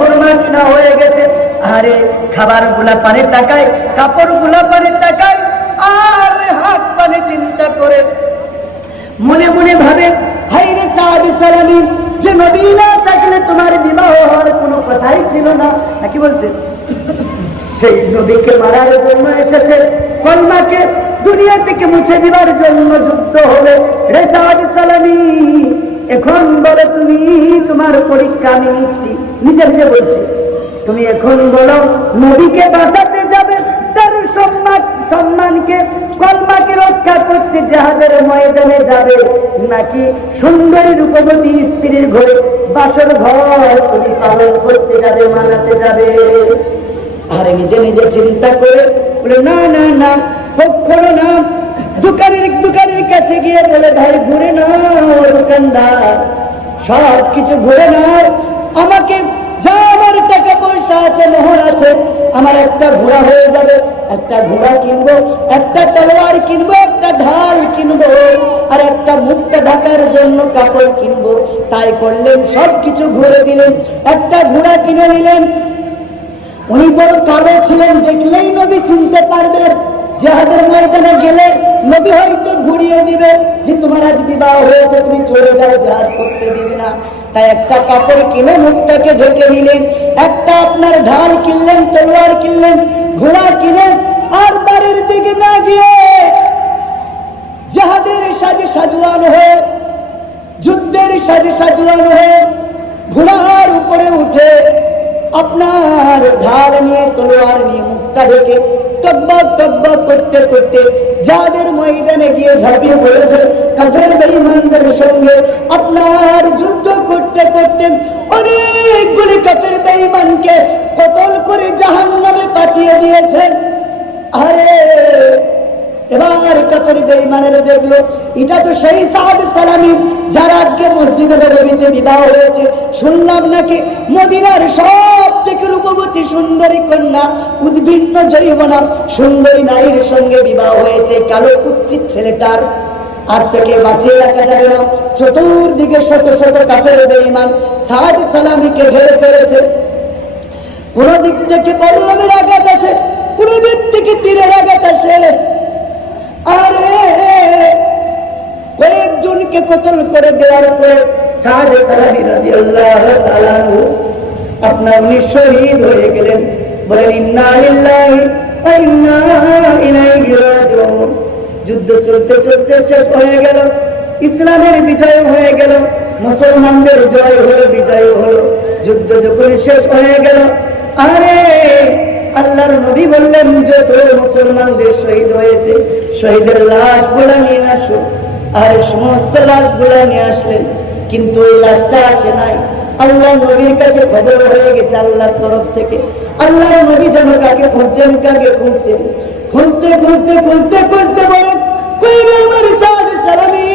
খুরমা কিনা হয়ে গেছে। আরে খাবারগুলা পানির টাকায়, কাপড়গুলা পানির টাকায়, আর ওই হাত পানে চিন্তা করে মনে মনে ভাবে, হায়রে সাদ সালামি, যে নবী না থাকলে তোমার বিবাহ হওয়ার কোনো কথাই ছিল না। কি বলছে? সেই নবীকে মারার জন্য এসেছে, কলমাকে দুনিয়া থেকে মুছে দিবার জন্য যুদ্ধ হবে। রে সাদ সালামি, এখন বলো তুমি, তোমার পরীক্ষা আমি নিচ্ছি। নিজে নিজে বলছি, তুমি এখন বলো, নবীকে বাঁচাতে যাবে, তার সম্মানকে, কলমাকে রক্ষা করতে জিহাদের ময়দানে যাবে, নাকি সুন্দরী রূপবতী স্ত্রীর ঘরে বাসর ঘর তুমি পালন করতে যাবে, মানাতে যাবে? আরে নিজে নিজে চিন্তা করে বলে, না না না, কখনো না। দোকানের কাছে গিয়ে বলে, ভাই ঘুরে নাও দোকানদার, সব কিছু ঘুরে নাও, আমাকে যা আমার টাকা পয়সা আছে, মোহর আছে, আমার একটা ঘোড়া হয়ে যাবে, একটা ঘোড়া কিনবো, একটা তলোয়ার কিনবো, একটা ঢাল কিনবো, আর একটা মুখটা ঢাকার জন্য কাপড় কিনবো। তাই করলেন, সব কিছু ঘুরে দিলেন, একটা ঘোড়া কিনে নিলেন। উনি বড় কালো ছিলেন, দেখলেই নবী চিনতে পারবেন। জিহাদের ময়দানে গেলে নবী হয়তো ঘুরিয়ে দিবে যে তোমার আজ বিবাহ হয়েছে, তুমি চলে যাও, জিহাদ করতে দিবে না। তাই একটা কাপড় কিনে মুখটাকে ঢেকে নিলেন, একটা আপনার ঢাল কিনলেন, তলোয়ার কিনলেন, ঘোড়া কিনে, আর বাড়ির দিকে না গিয়ে জিহাদের সাজে সাজওয়ান হয়ে, যুদ্ধের সাজে সাজওয়ান হয়ে, ঘোড়ার উপরে উঠে আপনার ঢাল নিয়ে, তলোয়ার নিয়ে, মুখটা ঢেকে তকবক তকবক করতে করতে জিহাদের ময়দানে গিয়ে ঝাঁপিয়ে পড়েছে কাফের বেঈমানদের সঙ্গে। আপনার যুদ্ধ করতে করতে অনেকগুলি কাফের বেঈমানকে কতল করে জাহান্নামে পাঠিয়ে দিয়েছেন। আরে এবার কাফের বেঈমানেরা দেখলো, এটা তো সেই সাদ সালামি যার আজকে মসজিদে নববীতে বিবাহ হয়েছে। শুনলাম নাকি মদিনার সব থেকে রূপবতী সুন্দরী কন্যা, উদ্ভিন্ন যৌবনা সুন্দরী নারীর সঙ্গে বিবাহ হয়েছে কালো কুৎসিত ছেলেটার। আর থেকে বাঁচিয়ে রাখা যাবে না। চতুর্দিকে শত শত কাফের বেঈমান সাদ সালামিকে ঘিরে ফেলেছে। কোন দিক থেকে পল্লবের আঘাত আছে, কোন দিক থেকে তীরের আঘাত আছে। আরে কয়েকজনকে কতল করে দেওয়ার পরে সাদ সালামি রাদিয়াল্লাহু তাআলা আপনার উনি শহীদ হয়ে গেলেন। বলেন ইন্না লিল্লাহি ওয়া ইন্না ইলাইহি রাজিউন। যুদ্ধ চলতে চলতে শেষ হয়ে গেল, ইসলামের বিজয় হয়ে গেল, মুসলমানদের জয় হলো, বিজয় হলো। যুদ্ধ যখন শেষ হয়ে গেল, আরে আল্লাহর নবী বললেন, যত মুসলমানদের শহীদ হয়েছে শহীদের লাশ গুলা নিয়ে আসো। আর সমস্ত লাশ গুলা নিয়ে আসলেন, কিন্তু ওই লাশটা আসে নাই। আল্লাহ নবীর কাছে খবর হয়ে গেছে আল্লাহর তরফ থেকে। আল্লাহর নবী যেন কাকে খুঁজছেন, কাকে খুঁজছেন, খুঁজতে খুঁজতে খুঁজতে খুঁজতে বলেন, কই রে আমার সাদ সালামি?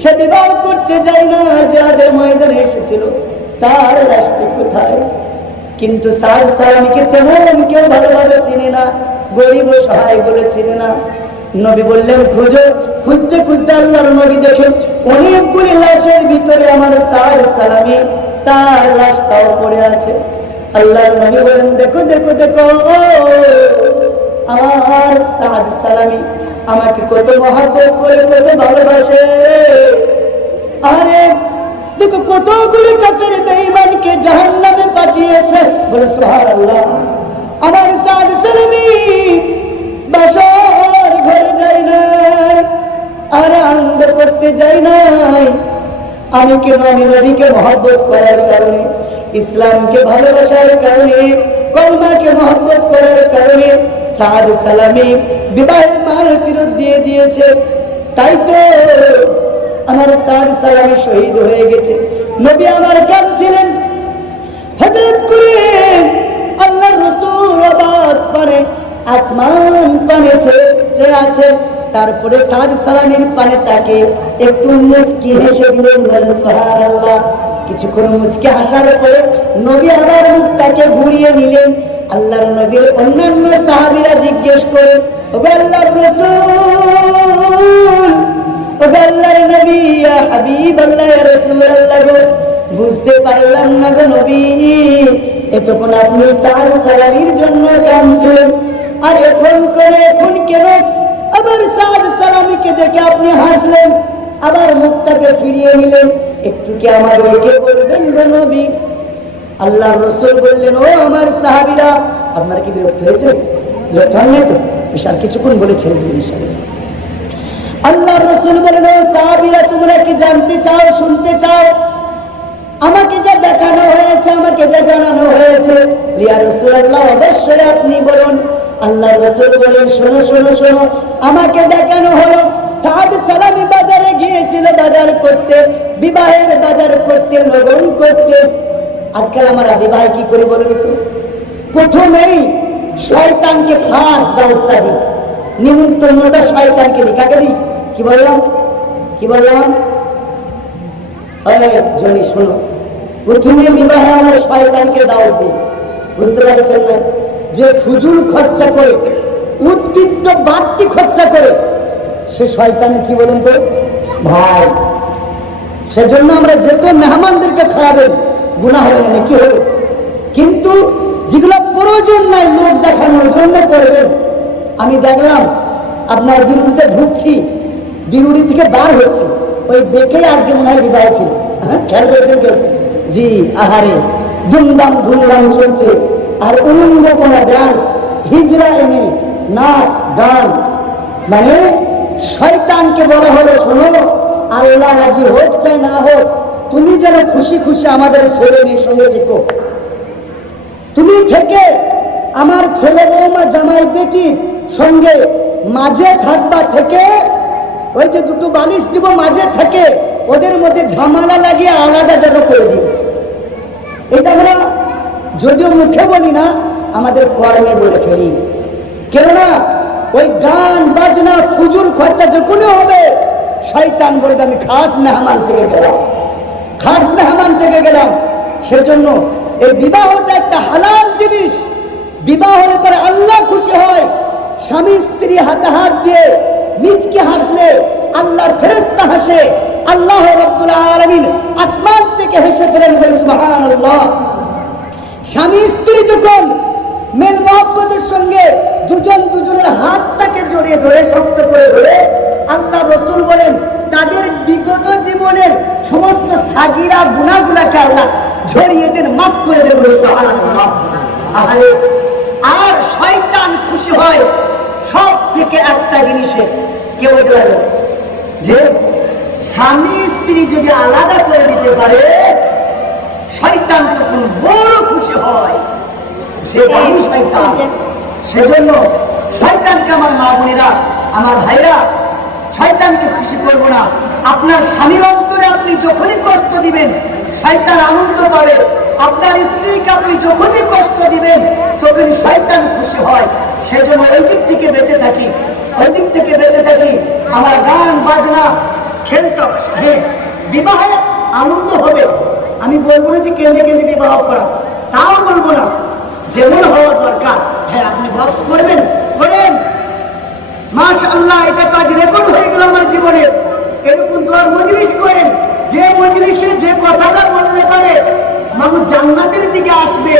সে বিবাহ করতে যায় না, জিহাদের ময়দানে এসেছিল, তার লাশটি কোথায়? কিন্তু সাদ সালামিকে তেমন কেউ ভালোভাবে চিনে না, গরিব ও সহায় বলে চিনে না। নবী বললেন খুঁজো। খুঁজতে খুঁজতে আল্লাহর নবী দেখেন অনেকগুলি লাশের ভিতরে আমার সাদ সালামি, তার লাশটাও পড়ে আছে। আল্লাহর নবী বলেন, দেখো দেখো দেখো, আমার সাদ সালামি আমাকে কত মহব্বত করে, কত ভালোবাসে। আরে দেখো কতগুলি কাফের বেঈমানকে জাহান্নামে পাঠিয়েছে। বলে সুবহানাল্লাহ। আমার সাদ সালামি বাসর ঘরে যাই নাই, আর আনন্দ করতে যাই নাই। আমি কেন? আমি নবীকে মহব্বত করার কারণে, ইসলামকে ভালোবাসার কারণে, কলমাকে মহব্বত করার কারণে সাদ সালামি বিবাহের মাল ফেরত দিয়ে দিয়েছে। তাই তো আমার সাদ সালামি শহীদ হয়ে গেছে। নবী আমার কাঁদছিলেন। হঠাৎ করে আল্লাহর রাসূল অবাক পানে আসমান পানে চেয়ে আছে। তারপরে সাদ সালামির পানে তাকে একটু মুচকি হেসে দিলেন। সুবহানাল্লাহ। কিছুক্ষণ মুচকি হাসার পরে নবী আবার মুখটাকে ঘুরিয়ে নিলেন। আল্লাহর নবীর অন্যান্য সাহাবীরা জিজ্ঞেস করেন, ওগো আল্লাহর রাসূল, ওগো আল্লাহর নবী, ইয়া হাবিবাল্লাহ, ইয়া রাসূলুল্লাহ, বুঝতে পারলাম না গো নবী, এতক্ষণ আপনি সার সালামির জন্য কাঁদছিলেন, আর এখন কেন আবার সার সালামিকে দেখে আপনি হাসলেন, আবার মুখটাকে ফিরিয়ে নিলেন? একটু কি আমাদেরকে বলবেন গো নবী? আল্লাহ রাসূল বললেন, ও আমার সাহাবীরা, আপনারা কি বিরক্ত হয়েছে? বিরক্ত হন নাই তো? বিশাল কিছুক্ষণ বলেছেন ইনশাআল্লাহ। আল্লাহ রাসূল বলেন, ও সাহাবীরা, তোমরা কি জানতে চাও, শুনতে চাও? আমাকে যা দেখানো হয়েছে, আমাকে যা জানানো হয়েছে, ইয়া রাসূলুল্লাহ, অবশ্যই আপনি বলুন। আল্লাহ রাসূল বলেন, শোনো শোনো শোনো, আমাকে দেখানো হলো সাদ সালামি বাজারে গিয়েছিল বাজার করতে, বিবাহের বাজার করতে, লগন করতে। আজকাল আমরা বিবাহ কি করি বলুন তো? প্রথমেই শয়তানকে খাস দাওয়াতটা দিই, নিমন্ত্রণটা শয়তানকে দিই। কাকে দিই? কি বললাম? জনি শোনো, প্রথমে বিবাহে আমরা শয়তানকে দাওয়াত দিই। বুঝতে পারছেন না? যে ফুজুল খরচা করে, উৎকৃষ্ট বাড়তি খরচা করে, সে শয়তান কি বলেন তো ভাই। সেজন্য আমরা যেত মেহমানদেরকে খাওয়াবেন, গুনাহ হবে না, কি হবে? কিন্তু যেগুলো প্রয়োজন নাই, লোক দেখানোর জন্য করবেন। আমি দেখলাম আপনার বিরুদ্ধে ঢুকছি, বিরুদ্ধ থেকে বার হচ্ছে, ওই বেঁকে আজকে মনে হয় বিবাহ ছিল। খেয়াল করেছেন কেউ? জি, আহারে ধুমধাম চলছে, আর অনন্য কোন ডান্স, হিজড়া এনে নাচ গান। মানে শয়তানকে বলা হলো, শোনো, আল্লাহ রাজি হোক চাই না হোক, তুমি যেন খুশি খুশি আমাদের ছেলে মেয়ের সঙ্গে দেখো। তুমি থেকে আমার ছেলে বৌমা জামাই বেটির সঙ্গে মাঝে থাকবা, থেকে ওই যে দুটো বালিশ দিব মাঝে থেকে ওদের মধ্যে ঝামেলা লাগিয়ে আলাদা যেন করে দিব। এটা আমরা যদিও মুখে বলি না, আমাদের কর্মে বলে ফেলি। কেননা ওই গান বাজনা ফুজুল খরচা যখনই হবে, শয়তান বলবে আমি খাস মেহমান থেকে গেলাম। সেজন্য এই বিবাহটা একটা হালাল জিনিস। বিবাহের পরে আল্লাহ খুশি হয়। স্বামী স্ত্রী হাতে হাত দিয়ে মিচকে হাসলে আল্লাহর ফেরেশতা হাসে, আল্লাহ রাব্বুল আলামিন আসমান থেকে হেসে ফেলেন, বলে সুবহানাল্লাহ। স্বামী স্ত্রী যখন মেল মহব্বতের সঙ্গে দুজনের হাতটাকে জড়িয়ে ধরে, শক্ত করে ধরে, আল্লাহ রাসূল বলেন তাদের বিগত জীবনের সমস্ত সাগীরা গুনাহগুলোকে আল্লাহ ঝরিয়ে দেন, মাফ করে দেন, বলে সুবহানাল্লাহ। আরে আর শয়তান খুশি হয় সব থেকে একটা জিনিসে, কে বলতে পারবে? যে স্বামী স্ত্রী যদি আলাদা করে দিতে পারে, শয়তান তখন বড় খুশি হয়। সে শয়তান। সেজন্য শয়তানকে, আমার মা বোনেরা, আমার ভাইরা, শয়তানকে খুশি করবো না। আপনার স্বামীর অন্তরে আপনি যখনই কষ্ট দিবেন, শয়তান আনন্দ পাবে। আপনার স্ত্রীকে আপনি যখনই কষ্ট দিবেন, তখন শয়তান খুশি হয়। সেজন্য ওই দিক থেকে বেঁচে থাকি, আমার গান বাজনা খেলতে। হ্যাঁ, বিবাহে আনন্দ হবে, আমি বলবো না যে কেঁদে কেঁদে বিবাহ করা, তাও বলবো না। যেমন হওয়া দরকার, হ্যাঁ আপনি বক্স করেন, মাশাআল্লাহ, এটা তো আজ রেকর্ড হয়ে গেল আমার জীবনে। এরকম দোয়ার মজলিস করেন, যে মজলিসে যে কথাটা বললে পারে মানুষ জান্নাতের দিকে আসবে।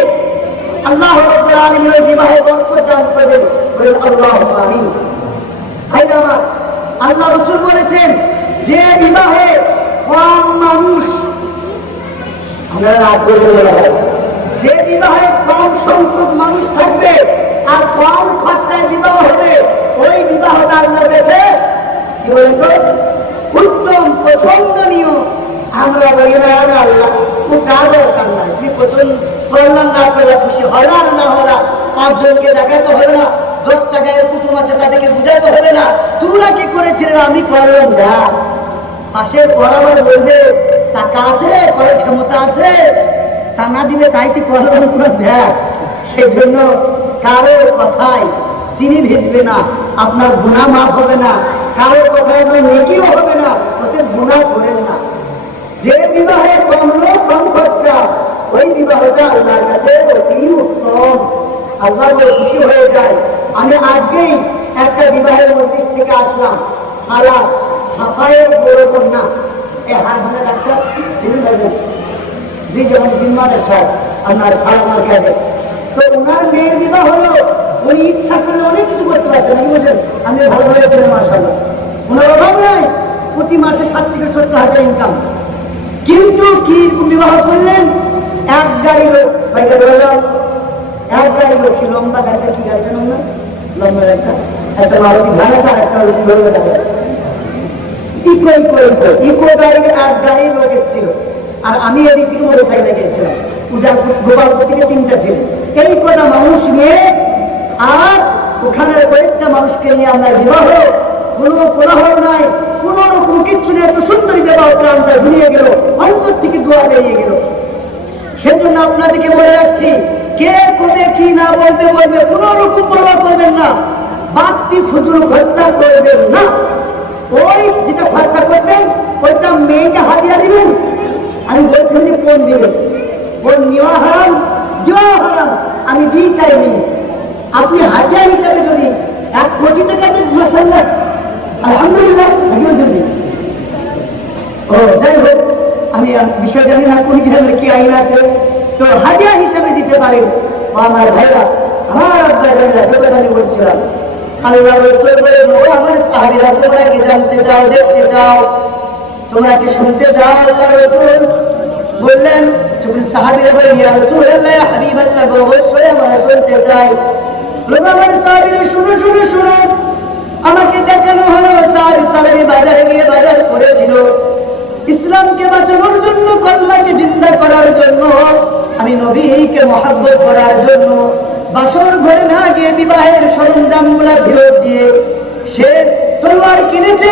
আল্লাহ রাব্বুল আলামিন বিবাহে বরকত দান করবেন, বলেন আল্লাহুম্মা আমিন। ভাইরা আমার, আল্লাহ রাসূল বলেছেন যে বিবাহে কম মানুষ, আমরা না করলে যে বিবাহে কম সংখ্যক মানুষ থাকবে আর কম খরচায় বিবাহ হবে, ওই বিবাহটা আল্লাহর কাছে কি বলেন তো উত্তম, পছন্দনীয়। আমরা বলি না আল্লাহ ওটা দরকার নাই, তুমি পছন্দ করলাম না করলে খুশি হলা আর না হলা, 5 জনকে দেখাতে হবে না, 10 টাকায় কুটুম আছে তাদেরকে বুঝাতে হবে না, তোরা কি করেছিলেন আমি করলাম যা। পাশের বরাবর বলবে টাকা আছে, করার ক্ষমতা আছে, তা না দিবে তাই তুই করলাম, তোরা দেখ। সেই জন্য কারো কথায় চিনি ভিজবে না, আপনার গুনাহ মাফ হবে না, কারো কথায় নেকিও হবে না, ওদের গুনাহ করেন না। যে বিবাহে কম লোক কম খরচা, ওই বিবাহটা আল্লাহর কাছে অতি উত্তম, আল্লাহ বড় খুশি হয়ে যায়। আমি আজকেই একটা বিবাহের মজলিস থেকে আসলাম, সালাত সাফায়ের বড় কন্যা, এই হারমোনে ডাক্তার চিনি যে যেমন জিম্মাদের সব আপনার সালমার কাছে। তো ওনার মেয়ের বিবাহ হলো, উনি ইচ্ছা করলে অনেক কিছু করতে পারতেন, আমি বলছেন আমি ভালো হয়েছিলেন মাশাআল্লাহ, ওনার অভাব নাই, প্রতি মাসে 60 থেকে 70,000 ইনকাম। কিন্তু কি বিবাহ করলেন, এক গাড়ি লোক, ভাইকে ধরলাম এক গাড়ি লোক, সে লম্বা গাড়িটা, কি গাড়িটা নাম না, লম্বা একটা মারুতি ভ্যান আছে, আর একটা ধরবে দেখা যাচ্ছে ইকো গাড়ির এক গাড়ির লোক এসেছিল, আর আমি এদিক থেকে মোটরসাইকেলে গিয়েছিলাম, গোপালপুর থেকে 3টা ছিল, এই কটা মানুষ নিয়ে আর ওখানে কয়েকটা মানুষকে নিয়ে আমার বিবাহ, কোনো কোলাহল নাই, কোন রকম কিচ্ছু নেই, এত সুন্দর বিবাহ, প্রাণটা ঘুরিয়ে গেল, অন্তর থেকে দোয়া বেরিয়ে গেল। সেজন্য আপনাদেরকে বলে রাখছি, কে কোনে কি না বলবে বলবে, কোন রকম পরোয়া করবেন না, বাড়তি ফুজুল খরচা করবেন না। ওই যেটা খরচা করতেন ওইটা মেয়েকে হাতিয়া দিবেন, আমি বলছিলাম যে পণ দিবেন, পণ নেওয়া হারাম, দেওয়া হারাম, আমি দিই চাইনি। আপনি হাতিয়া হিসাবে যদি 1 কোটি টাকা দেন, মাশাআল্লাহ আলহামদুলিল্লাহ, ও যাই হোক, আমি বিষয় জানি না কোন গ্রামের কি আইন আছে, তো হাতিয়া হিসাবে দিতে পারেন। আমার ভাইরা, আমার আব্বা জানেন আছে, কথা আমি বলছিলাম, আল্লাহ রাসূল বলেন, ও আমার সাহাবীরা, তোমরা কি জানতে চাও, দেখতে চাও, তোমরা কি শুনতে চাও? আল্লাহ রাসূল বললেন, যখন সাহাবীরা বলেন, ইয়া রাসূলুল্লাহ, ইয়া হাবিবাল্লাহ, অবশ্যই আমরা শুনতে চাই। বললেন, আমার সাহাবীরা, শুনো শুনো শুনো, আমাকে দেখানো হলো সাদ সালামি বাজারে গিয়ে বাজার করেছিল, ইসলামকে বাঁচানোর জন্য, কল্যাণকে জিন্দা করার জন্য, আমি নবীকে মহব্বত করার জন্য, বাসর ঘরে না গিয়ে বিবাহের সরঞ্জাম গুলা ফেরত দিয়ে সে তলোয়ার কিনেছে,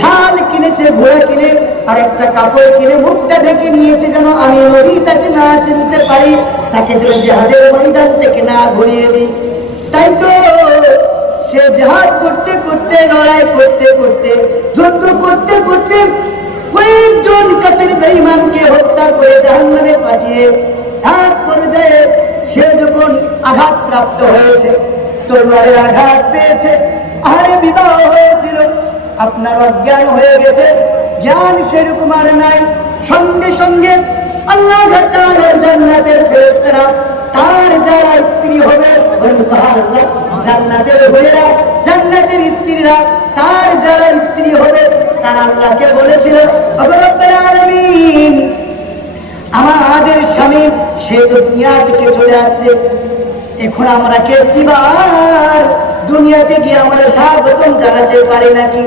ঢাল কিনেছে, ঘোড়া কিনে আর একটা কাপড় কিনে মুখটা ঢেকে নিয়েছে, যেন আমি নবী তাকে না চিনতে পারি, তাকে যেন জিহাদের ময়দান থেকে না ঘুরিয়ে দিই। তাই তো সে জিহাদ করতে করতে, লড়াই করতে করতে, যুদ্ধ করতে করতে কয়েকজন কাফের বেঈমানকে হত্যা করে জাহান্নামে পাঠিয়ে এক পর্যায়ে সে যখন আঘাত প্রাপ্ত হয়েছে, তলোয়ারের আঘাত পেয়েছে, আহারে বিবাহ হয়েছিল, আপনার অজ্ঞান হয়ে গেছে, জ্ঞান সেরকম আর নাই, সঙ্গে সঙ্গে আল্লাহ তাআলার জান্নাতের ফেরেশতারা তার যারা স্ত্রী হবে, সুবহানাল্লাহ, জান্নাতের হয়েরা, জান্নাতের স্ত্রীরা তার যারা স্ত্রী হবে, তারা আল্লাহকে বলেছিল, ও রব্বুল আলামিন, আমাদের স্বামী সে দুনিয়া থেকে চলে আসছে, এখন আমরা কি একটিবার দুনিয়াতে গিয়ে আমরা স্বাগতম জানাতে পারি নাকি?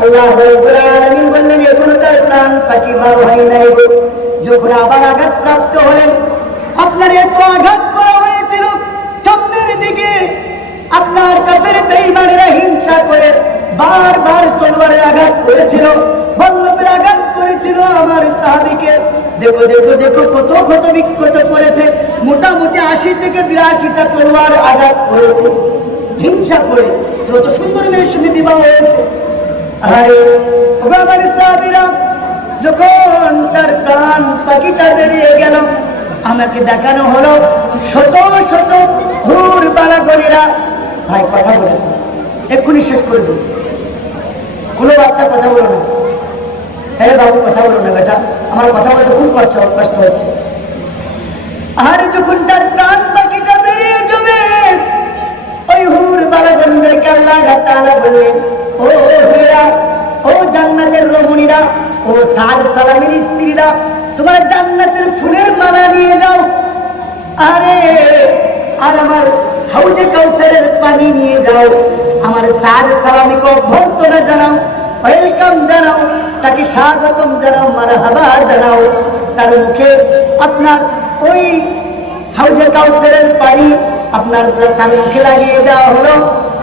আল্লাহ রাব্বুল আলামিন বললেন, এখনো তার প্রাণ পাখি বার হয় নাই গো। যখন আবার আঘাত প্রাপ্ত হলেন, আপনার এত আঘাত করা হয়েছিল, সামনের দিকে আপনার কাফের বেঈমানেরা হিংসা করে বারবার তলোয়ারের আঘাত করেছিল, বল্লভের আঘাত করেছিল আমার সাহাবীকে, দেখো দেখো দেখো কত কত বিক্ষত করেছে, মোটামুটি 80 থেকে 82টা তলোয়ার আঘাত করেছে, হিংসা করে। যত সুন্দর মেয়ের সঙ্গে বিবাহ হয়েছে, আরে আমার সাহাবীরা, যখন তার প্রাণ পাখিটা বেরিয়ে গেল, আমাকে দেখানো হলো শত শত হুর বালাগণেরা, ভাই কথা বলে এক্ষুনি শেষ করে দেব, কোনো বাচ্চা কথা বলো না, হ্যাঁ বাবু কথা বলো না বেটা, আমার কথা বলতে খুব কষ্ট হচ্ছে। আর যখন তার প্রাণ পাখিটা বেরিয়ে যাবে, ওই হুর বালাগণদেরকে আল্লাহ তাআলা বললেন, ও হুরা, ও জান্নাতের রমণীরা, ও সাদ সালামের স্ত্রীরা, তোমরা জান্নাতের ফুলের মালা নিয়ে যাও, আরে আর আমার হাউজে কাউসারের পানি নিয়ে যাও, আমার সাদ সালামীকে অভ্যর্থনা জানাও, ওয়েলকাম জানাও, তাকে স্বাগতম জানাও, মারহাবা জানাও, তার মুখে আপনার ওই হাউজে কাউসারের পানি আপনার তার মুখে লাগিয়ে দেওয়া হলো।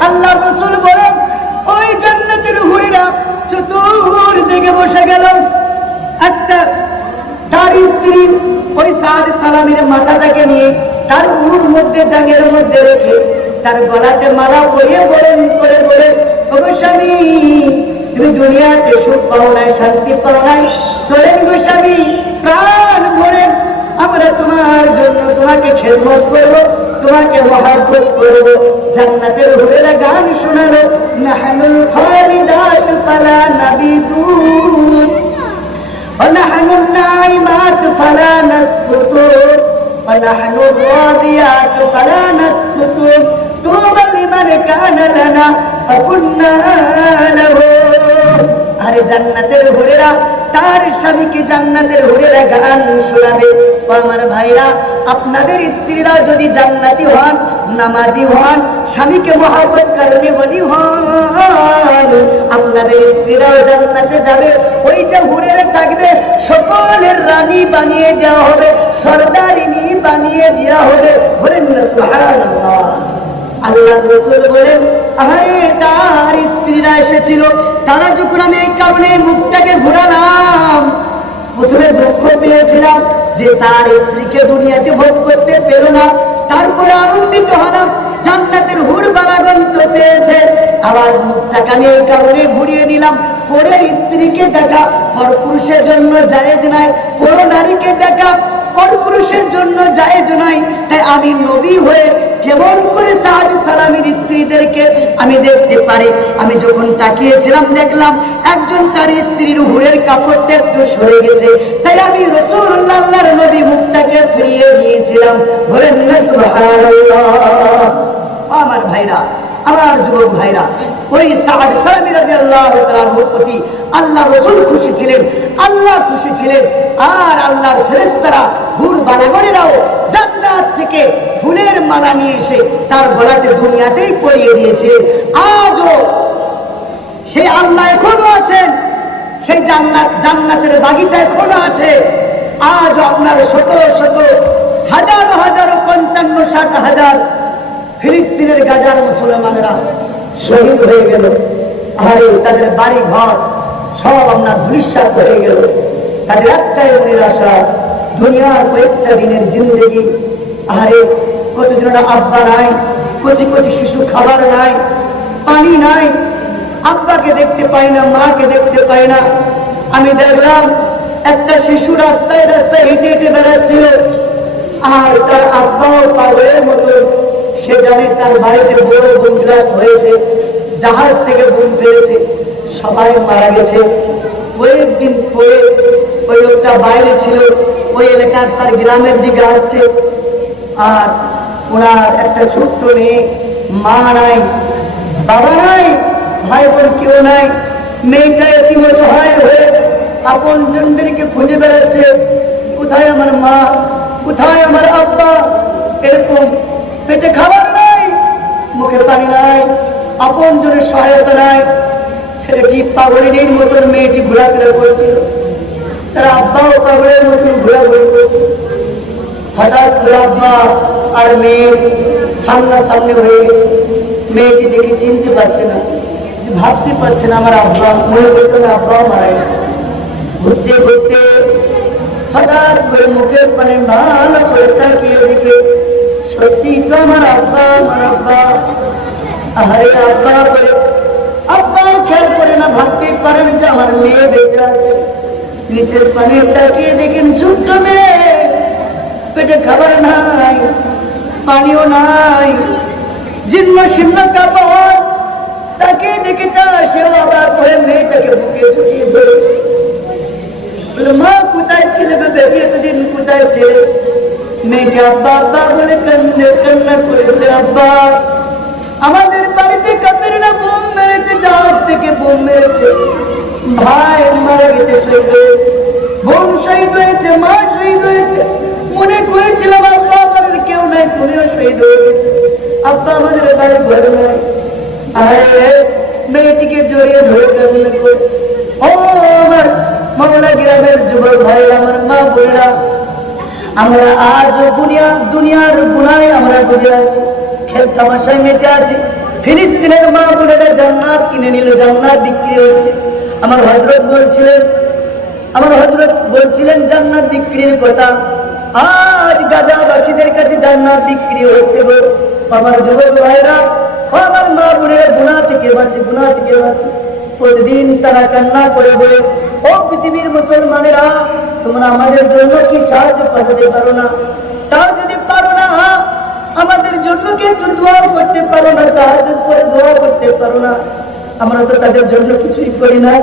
আল্লাহ রাসূল বলেন, ওই জান্নাতের হুরেরা চতুর্দিকে বসে গেল, একটা তার স্ত্রী ওই সাদ সালামের মাথাটাকে নিয়ে তার উরুর মধ্যে, জাঙ্গের মধ্যে রেখে তার গলাতে মালা পরিয়ে বলেন করে বলে, ওগো স্বামী, তুমি দুনিয়াতে সুখ পাও নাই, শান্তি পাও নাই, চলেন গো স্বামী, প্রাণ ভরে আমরা তোমার জন্য তোমাকে খেদমত করব, তোমাকে মহব্বত করব। জান্নাতের হুরেরা গান শোনালো, নাহনুল খালিদাত ফালা নাবিদু, ও ونحن النائمات فلا نسقط ونحن الراضيات فلا نسقط طوبى لمن كان لنا وكنا له আরে জান্নাতের হুরেরা তার স্বামীকে জান্নাতের হুরেরা গান শোনাবে। আমার ভাইরা, আপনাদের স্ত্রীরা যদি জান্নাতি হন, নামাজি হন, স্বামীকে মহব্বত করনে বলি হন, আপনাদের স্ত্রীরাও জান্নাতে যাবে। ওই যে হুরেরা থাকবে সকলের রানী বানিয়ে দেওয়া হবে, সরদারিনী বানিয়ে দেওয়া হবে। বলেন না সুবহানাল্লাহ। আল্লাহ রাসূল বলেন, আরে তার স্ত্রীরা এসেছিল, তারা যখন আমি এই কারণে মুখটাকে ঘোরালাম, প্রথমে দুঃখ পেয়েছিলাম যে তার স্ত্রীকে দুনিয়াতে ভোগ করতে পেল না, তারপরে আনন্দিত হলাম জান্নাতের হুর বালাগন্ত পেয়েছে। আবার মুখটাকে আমি এই কারণে ঘুরিয়ে নিলাম, পরে স্ত্রীকে দেখা পরপুরুষের জন্য জায়েজ নাই, পর নারীকে দেখা পরপুরুষের জন্য জায়েজ নাই। তাই আমি নবী হয়ে কেমন করে সাদ সালামের স্ত্রীদেরকে আমি দেখতে পারি? আমি যখন তাকিয়েছিলাম দেখলাম একজন তার স্ত্রীর হুরের কাপড়টা একটু সরে গেছে, তাই আমি রাসূলুল্লাহ আল্লাহর নবী মুখটাকে ফিরিয়ে নিয়েছিলাম। বলেন না সুবহানাল্লাহ। আমার ভাইরা, আমার যুবক ভাইরা, ওই সাদ সালামী রাদিয়াল্লাহু তাআলার প্রতি আল্লাহ রাসূল খুশি ছিলেন, আল্লাহ খুশি ছিলেন। আর আল্লাহর ফেরেশতারা হুর বালাগণেরাও জান্নাত থেকে ফুলের মালা নিয়ে এসে তার গলাতে দুনিয়াতেই পরিয়ে দিয়েছিলেন। আজও সেই আল্লাহ এখনো আছেন, সেই জান্নাতের বাগিচা এখনো আছে। আজও আপনার শত শত হাজারো হাজারো ৫৫-৬০ ফিলিস্তিনের গাজার মুসলমানেরা শহীদ হয়ে গেল। আরে তাদের বাড়ি ঘর সব আপনার ধূলিসাৎ হয়ে গেল। তাদের একটাই মনের আশা, দুনিয়ার কয়েকটা দিনের জিন্দেগি। আরে কতজনের আব্বা নাই, কচি কচি শিশু, খাবার নাই, পানি নাই, আব্বাকে দেখতে পাই না, মাকে দেখতে পাই না। আমি দেখলাম একটা শিশু রাস্তায় রাস্তায় হেঁটে হেঁটে বেড়াচ্ছিল, আর তার আব্বাও পাগলের মতো। সে জানে তার বাড়িতে বড় বোমব্লাস্ট হয়েছে, জাহাজ থেকে বোম ফেলেছে, সবাই মারা গেছে। কয়েকদিন পরে ওই লোকটা বাইরে ছিল, ওই এলাকার তার গ্রামের দিকে আসছে, আর ওনার একটা ছোট্ট মেয়ে, মা নাই, বাবা নাই, ভাই বোন কেউ নাই। মেয়েটা এতিম অসহায় হয়ে আপন জনদেরকে খুঁজে বেড়াচ্ছে, কোথায় আমার মা, কোথায় আমার আব্বা। এরকম পেটে খাবার নাই, মুখে পানি নাই, আপন জনের সহায়তা নাই। ছেলেটি পাগলের মতন মেয়েটি ঘোরাফেরা করেছিল, তার আব্বাও পাগলের মতন ঘোরাঘুরি করেছিল। হঠাৎ করে আব্বা আর মেয়ের সামনাসামনি হয়ে গেছে। মেয়েটি দেখে চিনতে পারছে না, ভাবতে পারছে না আমার আব্বা, মনে করছে না আব্বাও মারা গেছে। ঘুরতে ঘুরতে হঠাৎ করে মুখের পানে ভালো করে তাকিয়ে দেখে সত্যি তো আমার আব্বা, আমার আব্বা। আরে আব্বা বলে আব্বাও খেয়াল করে না, ভাবতেই পারেন যে আমার মেয়ে বেঁচে আছে। নিচের পানে তাকিয়ে দেখেন ছোট্ট মেয়ে, পেটে খাবার নাই, পানিও নাই, জীর্ণ শীর্ণ কাপড়। তাকিয়ে দেখে তা সেও আবার পরে মেয়েটাকে বুকে জড়িয়ে ধরেছে। মা কোথায় ছিলে গো বেঁচে এতদিন, কোথায় ছিলে? মেয়েটা আব্বা আব্বা বলে কান্না করে বলে, আব্বা আমাদের বাড়িতে কাফেররা বোম মেরেছে, জাহাজ থেকে বোম মেরেছে, ভাই মারা গেছে, শহীদ হয়েছে, বোন শহীদ হয়েছে, মা শহীদ হয়েছে। মনে করেছিলাম আব্বা আমাদের কেউ নাই, তুমিও শহীদ হয়ে গেছো, আব্বা আমাদের বাড়ি ঘর নাই। আরে মেয়েটিকে জড়িয়ে ধরে কান্না করে, ও আমার মাওলা গ্রামের যুবক ভাই, আমার মা বোনেরা, আমরা আজ দুনিয়ার গুনায় আমরা ডুবে আছি, খেল তামাশায় মেতে আছি। ফিলিস্তিনের মা বোনেরা জান্নাত কিনে নিল, জান্নাত বিক্রি হচ্ছে। আমার হযরত বলছিলেন জান্নাত বিক্রির কথা। আজ গাজাবাসীদের কাছে জান্নাত বিক্রি হচ্ছে গো। আমার যুবক ভাইরা, আমার মা বোনেরা গুনাহ থেকে বাঁচে, গুনাহ থেকে বাঁচে। প্রতিদিন তারা কান্না করে বলে, ও পৃথিবীর মুসলমানেরা, তোমরা আমাদের জন্য কি সাহায্য করতে পারো না? তাও যদি পারো না, আমাদের জন্য কি একটু দোয়া করতে পারো না? তাহাজ্জুদ করে দোয়া করতে পারো না? আমরা তো তাদের জন্য কিছুই করি না।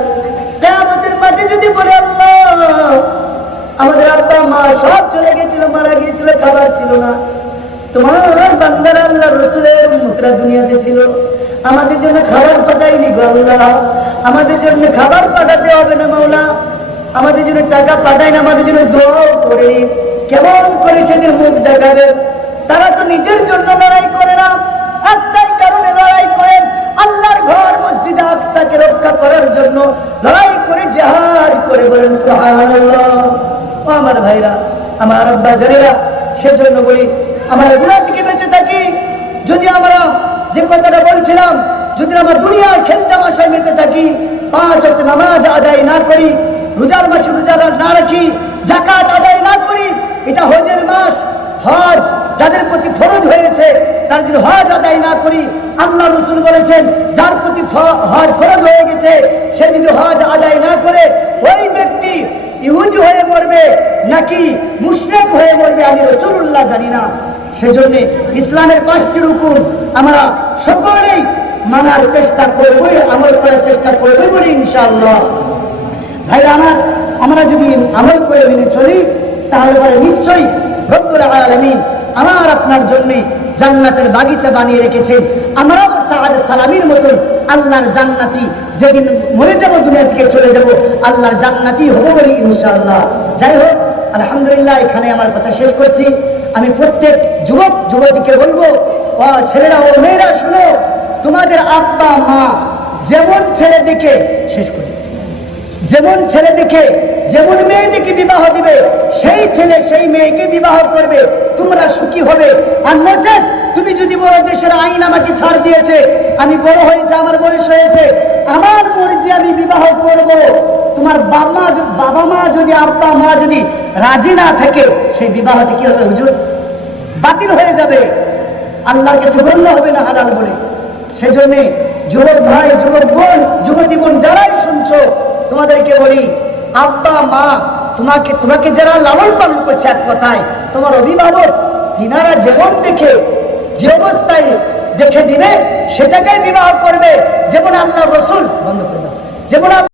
কিয়ামতের মাঠে যদি বলে, আল্লাহ আমাদের আব্বা মা সব চলে গেছিল, মারা গিয়েছিল, খাবার ছিল না। তোমার বান্দার আল্লাহ রসুলের মুদ্রা দুনিয়াতে ছিল, আমাদের জন্য খাবার পাঠায়নি গো আল্লাহ। আমাদের জন্য খাবার পাঠাতে হবে না মাওলা, আমাদের জন্য টাকা পাঠায় না, আমাদের জন্য দোয়াও করেনি। কেমন করে সেদিন মুখ দেখাবে? তারা তো নিজের জন্য লড়াই করে না, একটাই কারণে লড়াই করে, আল্লাহর ঘর মসজিদ আকসাকে রক্ষা করার জন্য লড়াই করে, জিহাদ করে। বলেন সুবহানাল্লাহ। ও আমার ভাইরা, আমার আব্বা জানেরা, সেজন্য বলি আমরা গুনাহ থেকে বেঁচে থাকি। যদি আমরা যে কথাটা বলছিলাম, যদি আমরা দুনিয়ার খেলতামাশায় মেতে থাকি, 5 ওয়াক্ত নামাজ আদায় না করি, রোজার মাসে রোজা না রাখি, যাকাত আদায় না করি, এটা হজের মাস, হজ যাদের প্রতি ফরজ হয়েছে তার যদি হজ আদায় না করি, আল্লাহ রাসূল বলেছেন যার প্রতি হজ ফরজ হয়ে গেছে সে যদি হজ আদায় না করে, ওই ব্যক্তি ইহুদি হয়ে মরবে নাকি মুশরিক হয়ে মরবে আমি রাসূলুল্লাহ জানি না। সেজন্য ইসলামের 5টি রুকুন আমরা সকলেই মানার চেষ্টা করব, আমল করার চেষ্টা করব বলে ইনশাআল্লাহ। ভাই আমার, আমরা যদি আমল করে মেনে চলি তাহলে পরে নিশ্চয়ই রব্বুল আলামিন আমার আপনার জন্য জান্নাতের বাগিচা বানিয়ে রেখেছেন। আমরাও সাআদ সালামীর মতন আল্লাহর জান্নাতি, যেদিন মরে যাব দুনিয়া থেকে চলে যাব আল্লাহর জান্নাতি হব বলে ইনশাআল্লাহ। যাই হোক, আলহামদুলিল্লাহ, এখানে আমার কথা শেষ করছি। আমি প্রত্যেক যুবক যুবতীকে বলবো, ও ছেলেরা ও মেয়েরা শুনো, তোমাদের আব্বা মা যেমন ছেলে দেখে, শেষ করেছি, যেমন ছেলে দেখে যেমন মেয়ে দেখে বিবাহ দিবে, সেই ছেলে সেই মেয়েকে বিবাহ করবে, তোমরা সুখী হবে। আর নচেত তুমি যদি বলো দেশের আইন আমাকে ছাড় দিয়েছে, আমি বড় হয়েছে, আমার বয়স হয়েছে, আমার মর্জি আমি বিবাহ করব, তোমার বাবা মা যদি আব্বা মা যদি রাজি না থাকে, সেই বিবাহটি কি হবে হুজুর? বাতিল হয়ে যাবে, আল্লাহর কাছে গণ্য হবে না হালাল বলে। সেজন্য যুবক ভাই, যুবক বোন, যুবতী বোন যারাই শুনছো, তোমাদেরকে বলি, আব্বা মা তোমাকে যারা লালন পালন করছে, এক কথায় তোমার অভিভাবক, তিনারা যেমন দেখে, যে অবস্থায় দেখে দিবে সেটাকেই বিবাহ করবে। যেমন আল্লাহ রসুল, বন্ধ করে দাও, যেমন